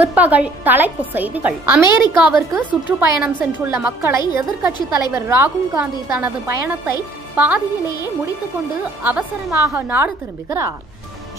பிற்பகல் தலைப்புச் செய்திகள். அமெரிக்காவிற்கு சுற்றுப்பயணம் சென்றுள்ள மக்களை எதிர்க்கட்சித் தலைவர் ராகுல் காந்தி தனது பயணத்தை பாதியிலேயே முடித்துக் கொண்டு அவசரமாக நாடு திரும்புகிறார்.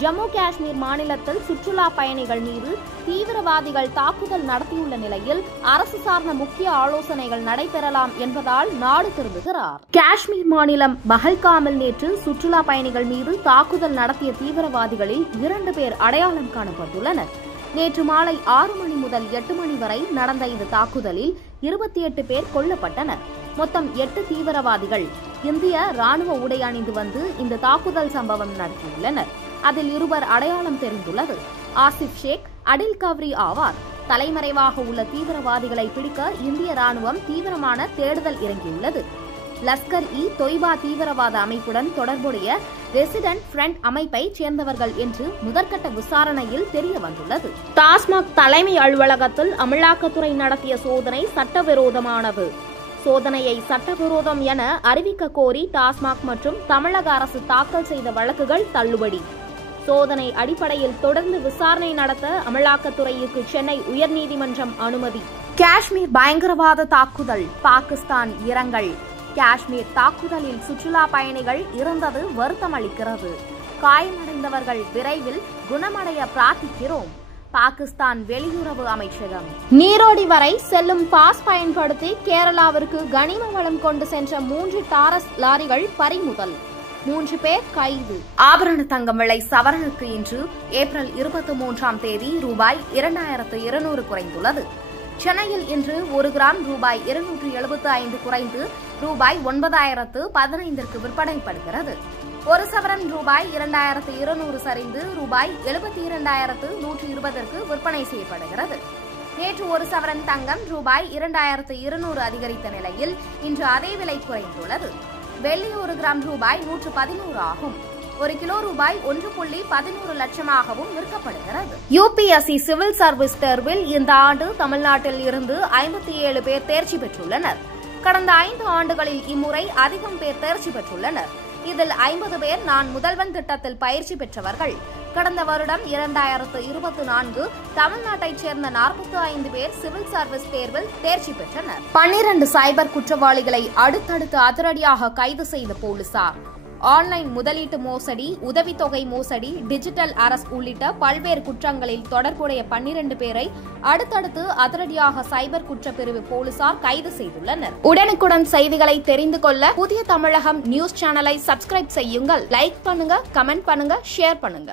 ஜம்மு காஷ்மீர் மாநிலத்தில் சுற்றுலா பயணிகள் மீது தீவிரவாதிகள் தாக்குதல் நடத்தியுள்ள நிலையில் அரசு சார்ந்த முக்கிய ஆலோசனைகள் நடைபெறலாம் என்பதால் நாடு திரும்புகிறார். காஷ்மீர் மாநிலம் பஹல்காமில் நேற்று சுற்றுலா பயணிகள் மீது தாக்குதல் நடத்திய தீவிரவாதிகளில் 2 பேர் அடையாளம் காணப்பட்டுள்ளனர். நேற்று மாலை 6 மணி முதல் 8 மணி வரை நடந்த இந்த தாக்குதலில் 28 பேர் கொல்லப்பட்டனர். மொத்தம் 8 தீவிரவாதிகள் இந்திய ராணுவ உடை அணிந்து வந்து இந்த தாக்குதல் சம்பவம் நடத்தியுள்ளனர். அதில் 2 அடையாளம் தெரிந்துள்ளது. ஆசிப் ஷேக், அடில் கவ்ரி ஆவார். தலைமறைவாக உள்ள தீவிரவாதிகளை பிடிக்க இந்திய ராணுவம் தீவிரமான தேடுதல் இறங்கியுள்ளது. லஷ்கர்-இ-தொய்பா தீவிரவாத அமைப்புடன் தொடர்புடைய ரெசிடென்ட் ஃப்ரண்ட் அமைப்பை சேர்ந்தவர்கள் என்று முதற்கட்ட விசாரணையில் தெரிய வந்துள்ளது. டாஸ்மாக் தலைமை அலுவலகத்தில் அமலாக்கத்துறை நடத்திய சோதனை சட்டவிரோதமானது. சோதனையை சட்டவிரோதம் என அறிவிக்க கோரி டாஸ்மாக் மற்றும் தமிழக அரசு தாக்கல் செய்த வழக்குகள் தள்ளுபடி. சோதனை அடிப்படையில் தொடர்ந்து விசாரணை நடத்த அமலாக்கத்துறைக்கு சென்னை உயர்நீதிமன்றம் அனுமதி. காஷ்மீர் பயங்கரவாத தாக்குதல், பாகிஸ்தான் இரங்கல். காஷ்மீர் தாக்குதலில் சுற்றுலா பயணிகள் இறந்தது வருத்தமளிக்கிறது. காயமடைந்தவர்கள் விரைவில் குணமடைய பிரார்த்திக்கிறோம். பாகிஸ்தான் வெளியுறவு அமைச்சகம். நீரோடி வரை செல்லும் பாஸ் பயன்படுத்தி கேரளாவிற்கு கனிம வளம் கொண்டு சென்ற 3 டாரஸ் லாரிகள் பறிமுதல். 3 பேர் கைது. ஆபரண தங்கம் விலை சவரனுக்கு இன்று ஏப்ரல் 23ஆம் தேதி ரூபாய் 2200 குறைந்துள்ளது. சென்னையில் இன்று 1 கிராம் ரூபாய் 275 குறைந்து ரூபாய் 9015ற்கு விற்பனைப்படுகிறது. 1 சவரன் ரூபாய் 2200 சரிந்து ரூபாய் 72120ற்கு விற்பனை செய்யப்படுகிறது. நேற்று 1 சவரன் தங்கம் ரூபாய் 2200 அதிகரித்த நிலையில் இன்று அதே விலை குறைந்துள்ளது. வெள்ளி 1 கிராம் ரூபாய் 111 ஆகும். 1 கிலோ ரூபாய் 1.11 லட்சமாகவும் விற்கப்படுகிறது. யுபிஎஸ்சி சிவில் சர்வீஸ் தேர்வில் இந்த ஆண்டு தமிழ்நாட்டில் இருந்து 57 பேர் தேர்ச்சி பெற்றுள்ளனர். கடந்த 5 ஆண்டுகளில் இம்முறை அதிகம் பேர் தேர்ச்சி பெற்றுள்ளனர். இதில் 50 பேர் நான் முதல்வன் திட்டத்தில் பயிற்சி பெற்றவர்கள். கடந்த வருடம் 2024 தமிழ்நாட்டைச் சேர்ந்த 45 பேர் சிவில் சர்வீஸ் தேர்வில் தேர்ச்சி பெற்றனர். 12 சைபர் குற்றவாளிகளை அடுத்தடுத்து அதிரடியாக கைது செய்த போலீசார். ஆன்லைன் முதலீட்டு மோசடி, உதவித்தொகை மோசடி, டிஜிட்டல் அரசு உள்ளிட்ட பல்வேறு குற்றங்களில் தொடர்புடைய 12 பேரை அடுத்தடுத்து அதிரடியாக சைபர் குற்றப்பிரிவு போலீசார் கைது செய்துள்ளனர். உடனுக்குடன் செய்திகளை தெரிந்து கொள்ள புதிய தமிழகம் நியூஸ் சேனலை சப்ஸ்கிரைப் செய்யுங்கள். லைக் பண்ணுங்க, கமெண்ட் பண்ணுங்க, ஷேர் பண்ணுங்க.